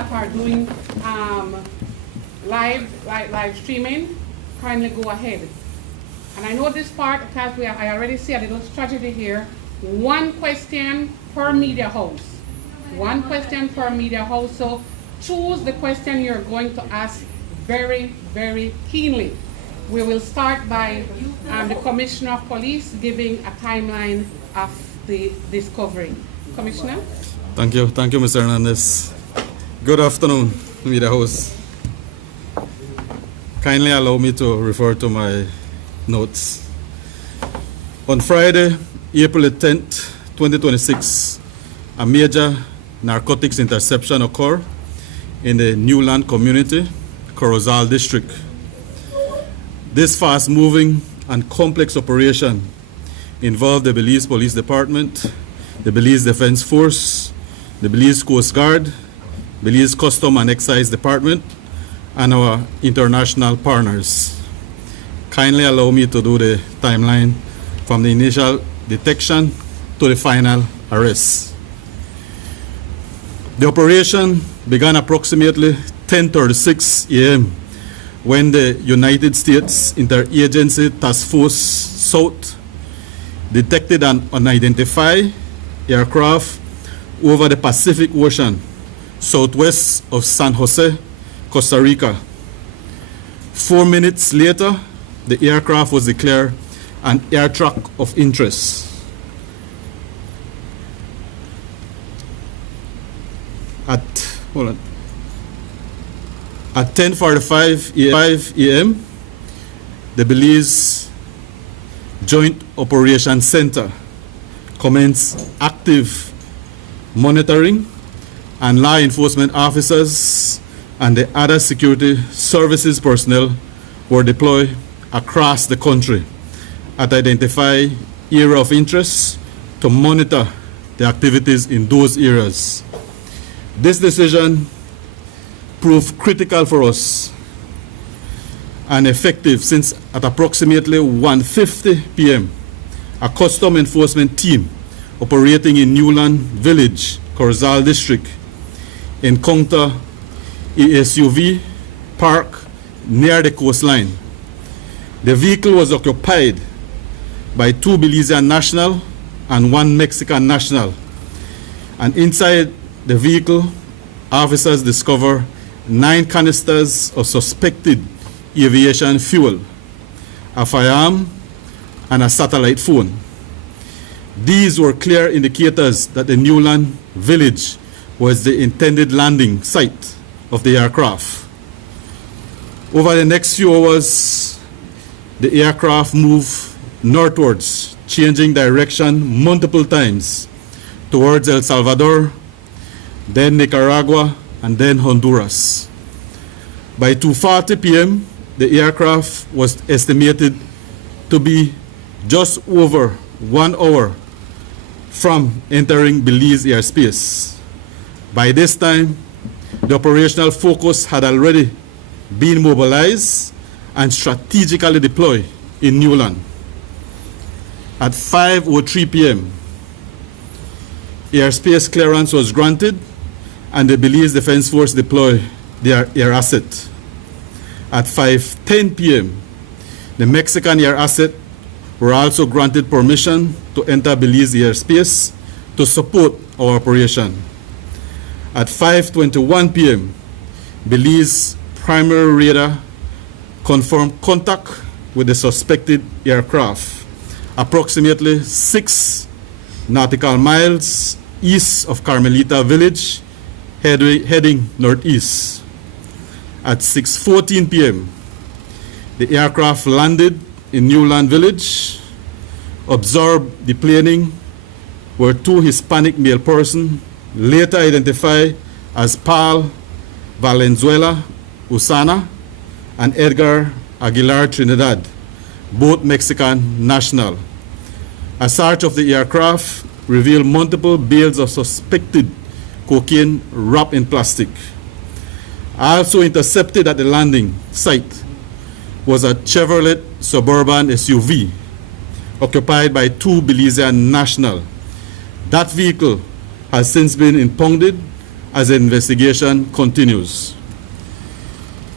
that are doing live streaming, kindly go ahead. And I know this part because I already see a little strategy here. One question per media house. One question per media house. So choose the question you're going to ask very, very keenly. We will start by the Commissioner of Police giving a timeline of the discovery. Commissioner? Thank you, Mr. Hernandez. Good afternoon, media house. Kindly allow me to refer to my notes. On Friday, April 10th, 2026, a major narcotics interception occurred in the Newland community, Corozal district. This fast-moving and complex operation involved the Belize Police Department, the Belize Defense Force, the Belize Coast Guard, Belize Custom and Excise Department, and our international partners. Kindly allow me to do the timeline from the initial detection to the final arrest. The operation began approximately 10:36 a.m. when the United States Interagency Task Force South detected an unidentified aircraft over the Pacific Ocean southwest of San Jose, Costa Rica. 4 minutes later, the aircraft was declared an air track of interest. At 10:45 a.m., the Belize Joint Operations Center commenced active monitoring, and law enforcement officers and the other security services personnel were deployed across the country at identified area of interest to monitor the activities in those areas. This decision proved critical for us and effective since at approximately 1:50 p.m., a custom enforcement team operating in Newland Village, Corozal District, encountered a SUV parked near the coastline. The vehicle was occupied by 2 Belizean nationals and 1 Mexican national. And inside the vehicle, officers discovered 9 canisters of suspected aviation fuel, a firearm, and a satellite phone. These were clear indicators that the Newland Village was the intended landing site of the aircraft. Over the next few hours, the aircraft moved northwards, changing direction multiple times towards El Salvador, then Nicaragua, and then Honduras. By 2:40 p.m., the aircraft was estimated to be just over 1 hour from entering Belize airspace. By this time, the operational focus had already been mobilized and strategically deployed in Newland. At 5:03 p.m., airspace clearance was granted and the Belize Defense Force deployed their air asset. At 5:10 p.m., the Mexican air asset were also granted permission to enter Belize airspace to support our operation. At 5:21 p.m., Belize primary radar confirmed contact with the suspected aircraft approximately 6 nautical miles east of Carmelita Village, heading northeast. At 6:14 p.m., the aircraft landed in Newland Village. Observed deplaning were 2 Hispanic male persons, later identified as Paul Valenzuela Usana and Edgar Aguilar Trinidad, both Mexican national. A search of the aircraft revealed multiple bales of suspected cocaine wrapped in plastic. Also intercepted at the landing site was a Chevrolet Suburban SUV occupied by 2 Belizean nationals. That vehicle has since been impounded as the investigation continues.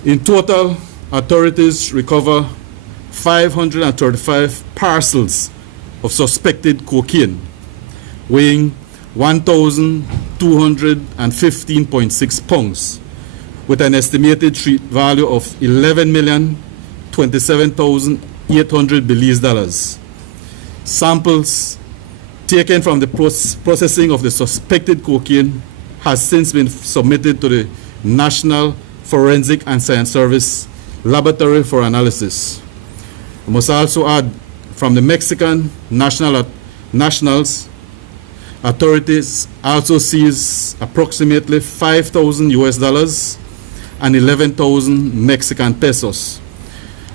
In total, authorities recover 535 parcels of suspected cocaine, weighing 1,215.6 pounds, with an estimated street value of $11,027,800 Belize dollars. Samples taken from the processing of the suspected cocaine has since been submitted to the National Forensic and Science Service Laboratory for analysis. I must also add, from the Mexican nationals, authorities also seized approximately $5,000 and 11,000 Mexican pesos,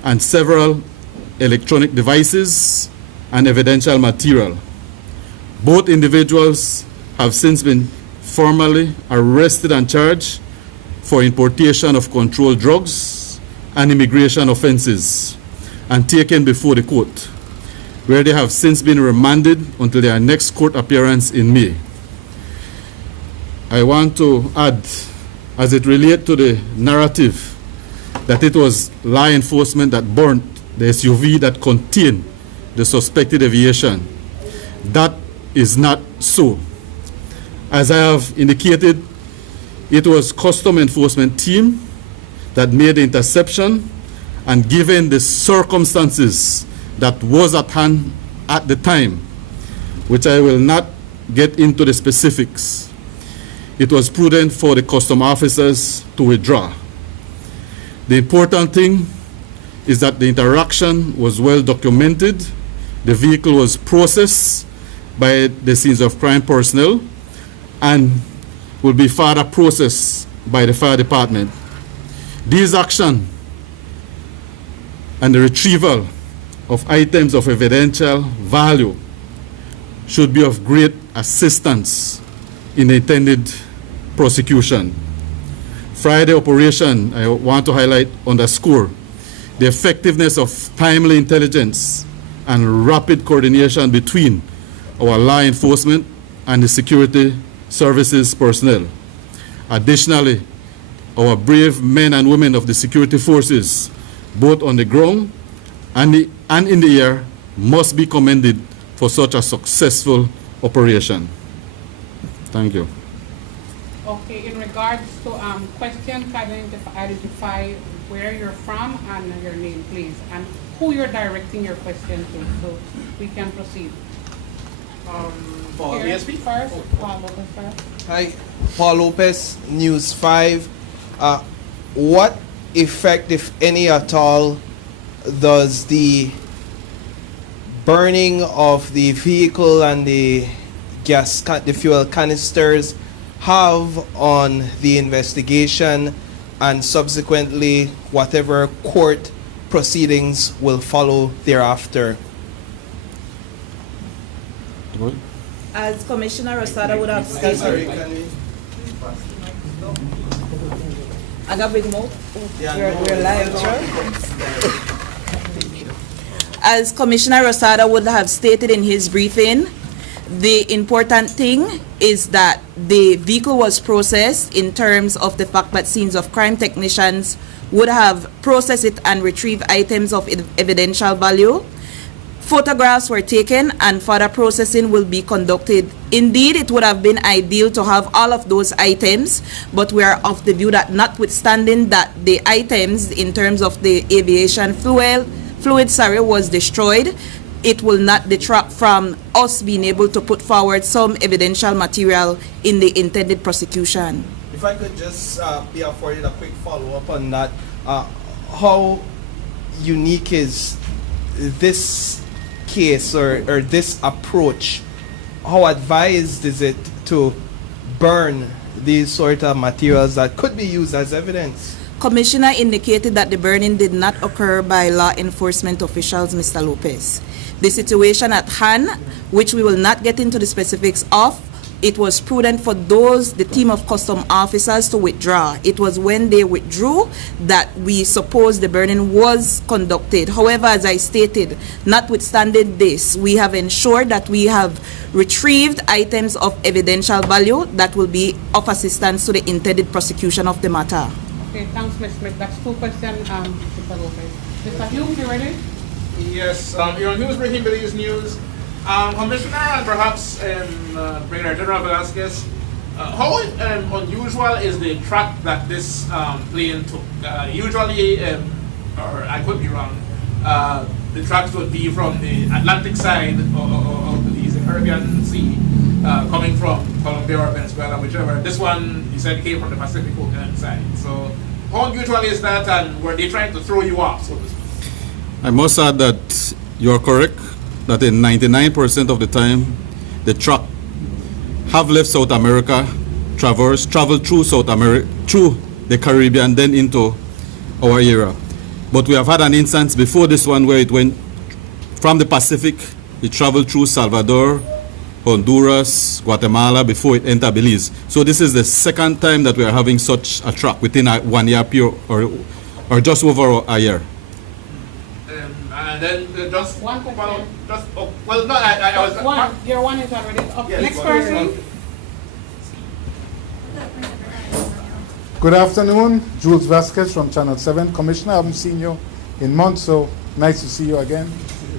and several electronic devices and evidential material. Both individuals have since been formally arrested and charged for importation of controlled drugs and immigration offenses, and taken before the court, where they have since been remanded until their next court appearance in May. I want to add, as it relates to the narrative that it was law enforcement that burnt the SUV that contained the suspected aviation, that is not so. As I have indicated, it was custom enforcement team that made the interception, and given the circumstances that was at hand at the time, which I will not get into the specifics, it was prudent for the custom officers to withdraw. The important thing is that the interaction was well documented. The vehicle was processed by the scenes of crime personnel and will be further processed by the fire department. These actions and the retrieval of items of evidential value should be of great assistance in the intended prosecution. Friday operation, I want to underscore the effectiveness of timely intelligence and rapid coordination between our law enforcement and the security services personnel. Additionally, our brave men and women of the security forces, both on the ground and in the air, must be commended for such a successful operation. Thank you. Okay, in regards to question, can you identify where you're from and your name, please, and who you're directing your question to, so we can proceed. Paul Here, BSP? first, Paul Lopez first. Hi, Paul Lopez, News 5. What effect, if any at all, does the burning of the vehicle and the the fuel canisters have on the investigation and subsequently whatever court proceedings will follow thereafter? As Commissioner Rosada would have stated, I got big mouth. We're live, sure. As Commissioner Rosada would have stated in his briefing, the important thing is that the vehicle was processed in terms of the fact that scenes of crime technicians would have processed it and retrieved items of evidential value. Photographs were taken and further processing will be conducted. Indeed, it would have been ideal to have all of those items, but we are of the view that notwithstanding that the items in terms of the aviation fluid was destroyed, it will not detract from us being able to put forward some evidential material in the intended prosecution. If I could just be afforded a quick follow-up on that, how unique is this case or this approach? How advised is it to burn these sort of materials that could be used as evidence? Commissioner indicated that the burning did not occur by law enforcement officials, Mr. Lopez. The situation at hand, which we will not get into the specifics of, it was prudent for the team of custom officers to withdraw. It was when they withdrew that we suppose the burning was conducted. However, as I stated, notwithstanding this, we have ensured that we have retrieved items of evidential value that will be of assistance to the intended prosecution of the matter. Okay, thanks, Ms. Smith. That's two questions, Mr. Lopez. Mr. Hughes, you ready? Yes, your news breaking Belize News. Commissioner and perhaps Brigadier General Velasquez, how unusual is the track that this plane took? Usually, or I could be wrong, the tracks would be from the Atlantic side of Belize, the Caribbean Sea, coming from Colombia or Venezuela, whichever. This one, you said, came from the Pacific Ocean side. So how unusual is that, and were they trying to throw you off, so to speak? I must add that you're correct, that in 99% of the time, the truck have left South America, traveled through South America, through the Caribbean, then into our area. But we have had an instance before this one where it went from the Pacific, it traveled through Salvador, Honduras, Guatemala before it entered Belize. So this is the second time that we are having such a truck within a 1 year period, or just over a year. And then just One question. Well, no, I was One, your one is already up. Yes, Next one. person. Good afternoon, Jules Vasquez from Channel 7. Commissioner, I haven't seen you in months, so nice to see you again.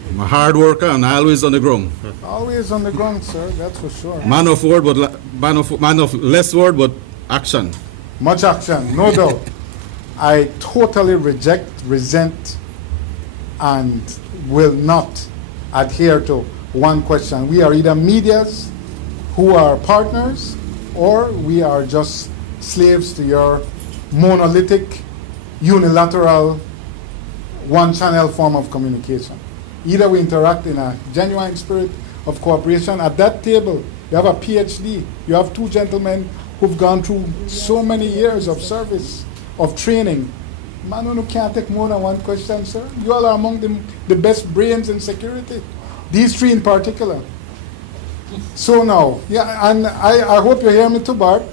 I'm a hard worker and always on the ground. Always on the ground, sir, that's for sure. Man of word, but man of less word, but action. Much action, no doubt. I totally reject, resent, and will not adhere to one question. We are either medias who are partners, or we are just slaves to your monolithic, unilateral, one-channel form of communication. Either we interact in a genuine spirit of cooperation. At that table, you have a PhD. You have two gentlemen who've gone through so many years of service, of training. Man, you can't take more than one question, sir. You all are among the best brains in security. These three in particular. So now, yeah, and I hope you hear me too, Bart.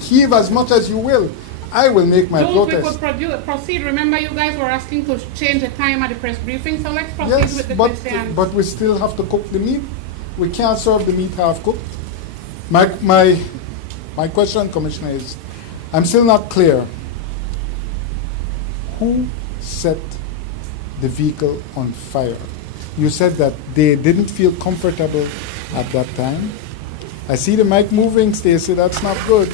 Heave as much as you will. I will make my Jules, we protest. could proceed. Remember, you guys were asking to change the time at the press briefing, so let's proceed Yes, with the but questions. we still have to cook the meat. We can't serve the meat half cooked. My question, Commissioner, is I'm still not clear. Who set the vehicle on fire? You said that they didn't feel comfortable at that time. I see the mic moving, Stacy. That's not good.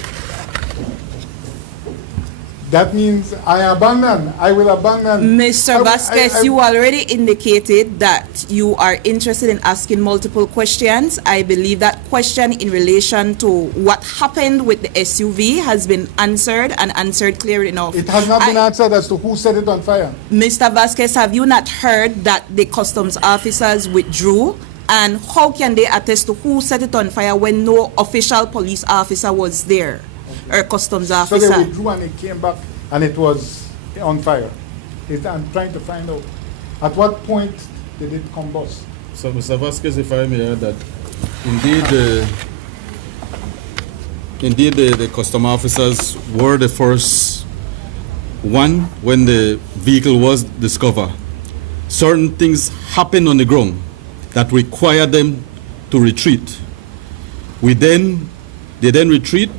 That means I will abandon. Mr. Vasquez, you already indicated that you are interested in asking multiple questions. I believe that question in relation to what happened with the SUV has been answered and answered clearly enough. It has not been answered as to who set it on fire. Mr. Vasquez, have you not heard that the customs officers withdrew? And how can they attest to who set it on fire when no official police officer was there? Or customs So officer? they withdrew and it came back and it was on fire. I'm trying to find out at what point did it combust. So, Mr. Vasquez, if I may add that, indeed the custom officers were the first one when the vehicle was discovered. Certain things happened on the ground that required them to retreat. They then retreat,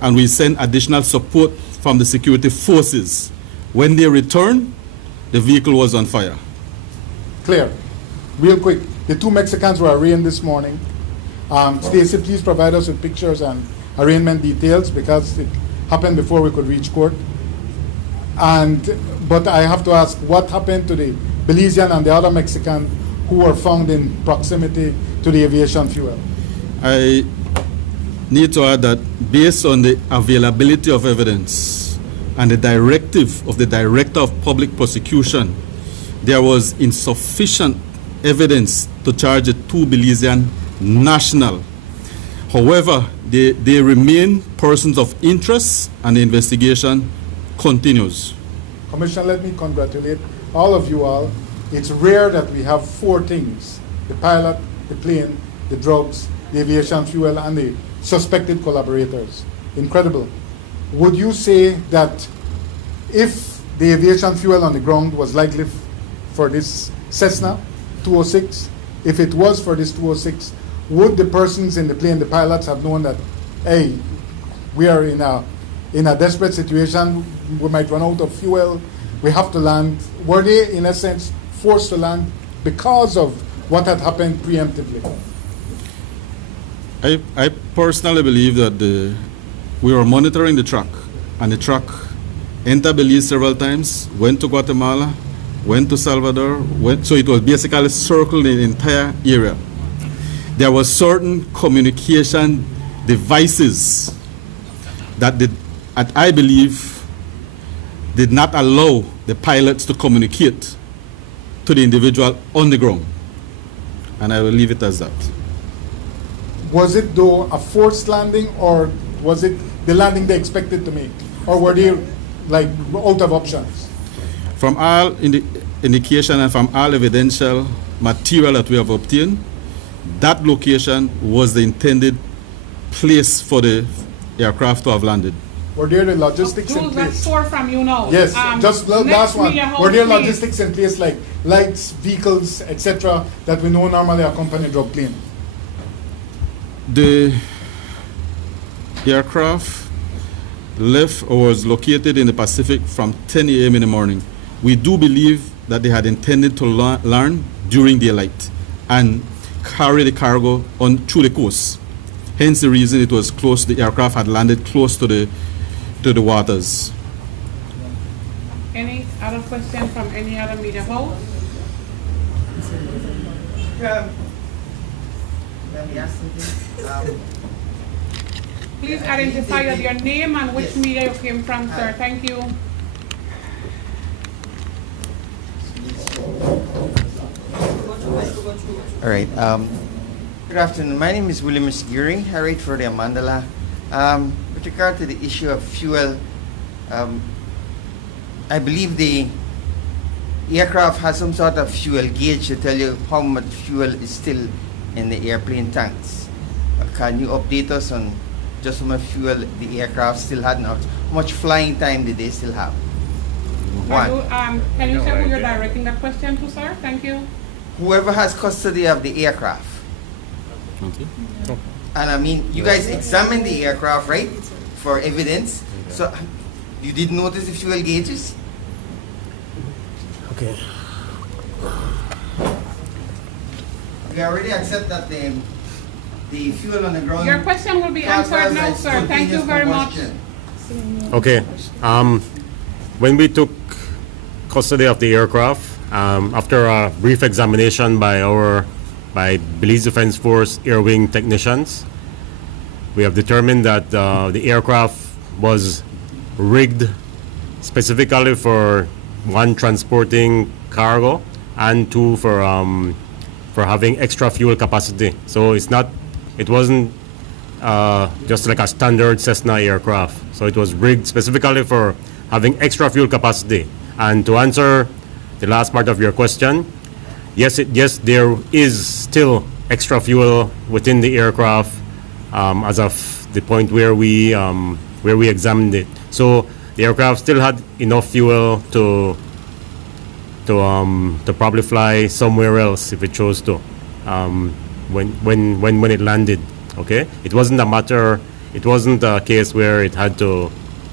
and we send additional support from the security forces. When they returned, the vehicle was on fire. Clear. Real quick, the two Mexicans were arraigned this morning. Stacey, please provide us with pictures and arraignment details because it happened before we could reach court. But I have to ask, what happened to the Belizean and the other Mexican who were found in proximity to the aviation fuel? I need to add that based on the availability of evidence and the directive of the Director of Public Prosecution, there was insufficient evidence to charge the two Belizean national. However, they remain persons of interest and the investigation continues. Commissioner, let me congratulate all of you all. It's rare that we have four things: the pilot, the plane, the drugs, the aviation fuel, and the suspected collaborators. Incredible. Would you say that if the aviation fuel on the ground was likely for this Cessna 206, if it was for this 206, would the persons in the plane, the pilots, have known that, hey, we are in a desperate situation, we might run out of fuel, we have to land? Were they, in a sense, forced to land because of what had happened preemptively? I personally believe that we were monitoring the truck, and the truck entered Belize several times, went to Guatemala, went to Salvador, so it was basically circling the entire area. There were certain communication devices that I believe did not allow the pilots to communicate to the individual on the ground. And I will leave it as that. Was it though a forced landing, or was it the landing they expected to make? Or were they like out of options? From all indication and from all evidential material that we have obtained, that location was the intended place for the aircraft to have landed. Were there the logistics in Jules, that's place? four from you now. Yes, just next last one. media house, Were there please. logistics in place like lights, vehicles, etc., that we know normally accompany drug plane? The aircraft left or was located in the Pacific from 10 a.m. in the morning. We do believe that they had intended to land during daylight and carry the cargo on through the coast. Hence the reason it was close. The aircraft had landed close to the waters. Any other question from any other media house? Let me ask something. Please identify your name and which media you came from, sir. Thank you. All right. Good afternoon. My name is William Esgiri. I write for the Amandala. With regard to the issue of fuel, I believe the aircraft has some sort of fuel gauge to tell you how much fuel is still in the airplane tanks. Can you update us on just how much fuel the aircraft still had now? How much flying time did they still have? One. Can you say who you're directing that question to, sir? Thank you. Whoever has custody of the aircraft. Okay. And I mean, you guys examined the aircraft, right? For evidence. So you did notice the fuel gauges? Okay. We already accept that the fuel on the ground. Your question will be answered now, sir. Thank you very much. Okay. When we took custody of the aircraft, after a brief examination by Belize Defense Force Air Wing technicians, we have determined that the aircraft was rigged specifically for one, transporting cargo, and two, for having extra fuel capacity. So it wasn't just like a standard Cessna aircraft. So it was rigged specifically for having extra fuel capacity. And to answer the last part of your question, yes, there is still extra fuel within the aircraft as of the point where we examined it. So the aircraft still had enough fuel to probably fly somewhere else if it chose to when it landed. Okay, it wasn't a case where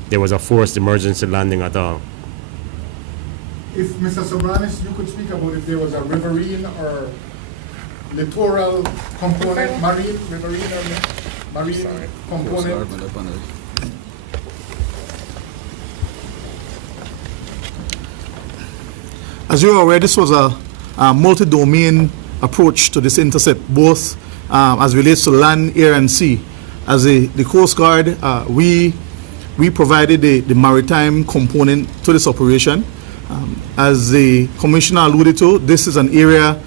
there was a forced emergency landing at all. If Mr. Sobranis, you could speak about if there was a riverine or littoral component, marine component. As you are aware, this was a multi-domain approach to this intercept, both as relates to land, air, and sea. As the Coast Guard, we provided the maritime component to this operation. As the Commissioner alluded to, this is an area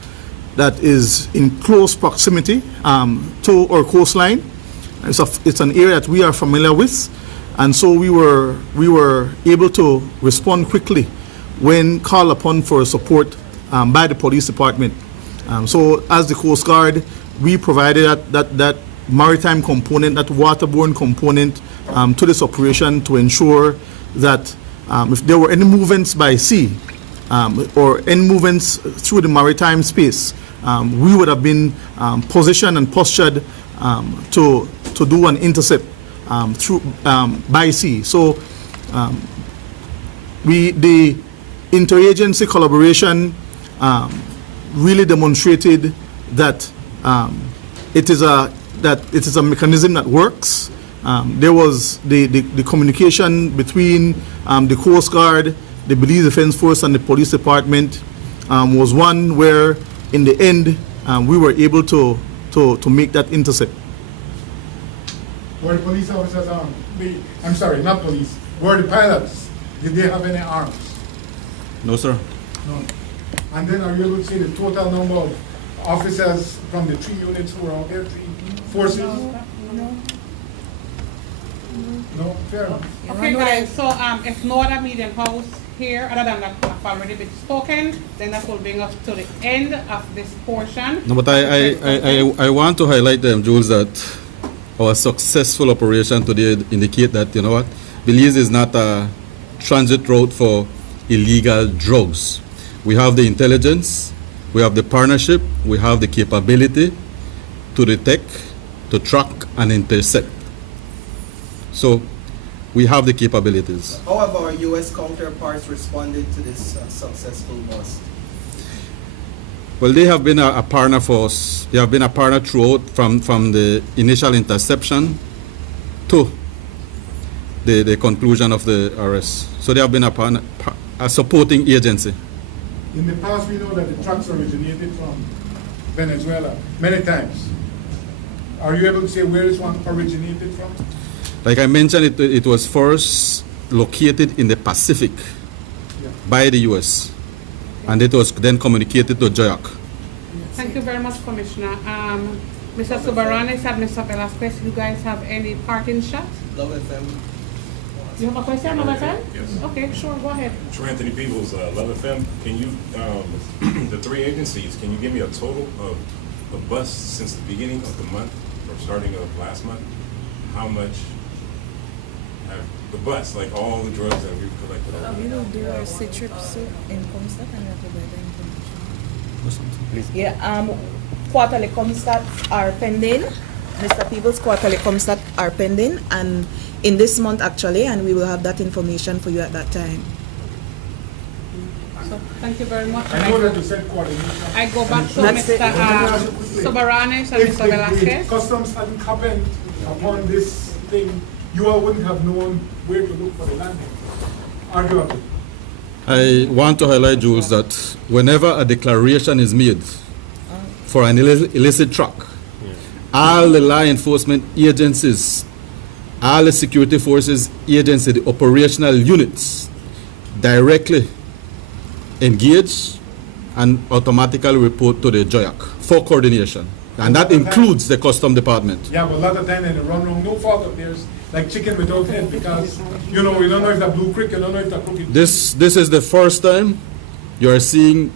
that is in close proximity to our coastline. It's an area that we are familiar with, and so we were able to respond quickly when called upon for support by the police department. So as the Coast Guard, we provided that maritime component, that waterborne component to this operation to ensure that if there were any movements by sea or any movements through the maritime space, we would have been positioned and postured to do an intercept through by sea. So the interagency collaboration really demonstrated that it is a mechanism that works. There was the communication between the Coast Guard, the Belize Defense Force, and the police department was one where, in the end, we were able to make that intercept. Were the police officers armed? I'm sorry, not police. Were the pilots? Did they have any arms? No, sir. No. And then are you able to say the total number of officers from the 3 units who were out there, 3 forces? No, fair enough. Okay, guys, so if no other media house here, other than that have already been spoken, then that will bring us to the end of this portion. No, but I want to highlight them, Jules, that our successful operation today indicate that, you know what, Belize is not a transit route for illegal drugs. We have the intelligence, we have the partnership, we have the capability to detect, to track, and intercept. So we have the capabilities. How have our U.S. counterparts responded to this successful bust? Well, they have been a partner for us. They have been a partner throughout from the initial interception to the conclusion of the arrest. So they have been a partner, a supporting agency. In the past, we know that the trucks originated from Venezuela many times. Are you able to say where this one originated from? Like I mentioned, it was first located in the Pacific by the U.S. and it was then communicated to JOIAC. Thank you very much, Commissioner. Mr. Soberanes and Mr. Velasquez, you guys have any parting shots? Love FM. You have a question, Love FM? Yes. Okay, sure, go ahead. Sure, Anthony Peebles, Love FM. Can you, the 3 agencies, can you give me a total of the busts since the beginning of the month or starting of last month? How much have the busts, like all the drugs that we've collected? We will do our trips in Comstat and we have to buy the information. Yeah, quarterly Comstats are pending. Mr. Peebles, quarterly Comstat are pending, and in this month actually, and we will have that information for you at that time. So, thank you very much. I know that you said coordination. I go back to That's it. Mr. Soberanes and If Mr. the Velasquez. customs hadn't happened upon this thing, you all wouldn't have known where to look for the landing. Arguably. I want to highlight, Jules, that whenever a declaration is made for an illicit truck, all the law enforcement agencies, all the security forces agencies, the operational units directly engage and automatically report to the JOIAC for coordination. And that includes the Custom Department. Yeah, but a lot of time in the run wrong, no fault of theirs, like chicken without head, because, you know, we don't know if that blue crick, you don't know if that crooked. This is the first time you are seeing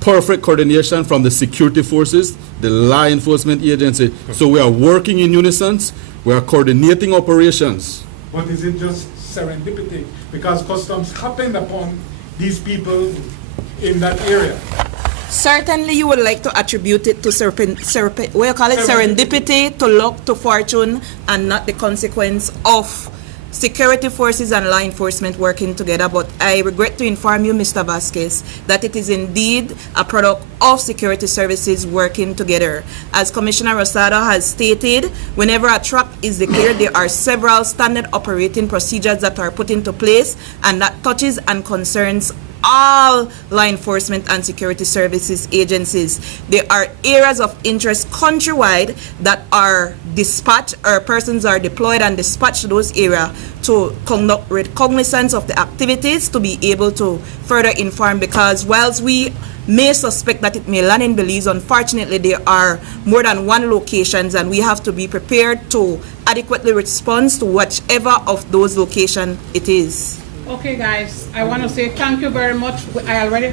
perfect coordination from the security forces, the law enforcement agency. So we are working in unison, we are coordinating operations. But is it just serendipity? Because customs happened upon these people in that area. Certainly, you would like to attribute it to serendipity, to luck, to fortune, and not the consequence of security forces and law enforcement working together. But I regret to inform you, Mr. Vasquez, that it is indeed a product of security services working together. As Commissioner Rosado has stated, whenever a truck is declared, there are several standard operating procedures that are put into place, and that touches and concerns all law enforcement and security services agencies. There are areas of interest countrywide that are dispatched, or persons are deployed and dispatched to those areas to conduct recognizance of the activities, to be able to further inform, because whilst we may suspect that it may land in Belize, unfortunately there are more than one locations, and we have to be prepared to adequately respond to whichever of those locations it is. Okay, guys, I want to say thank you very much. I already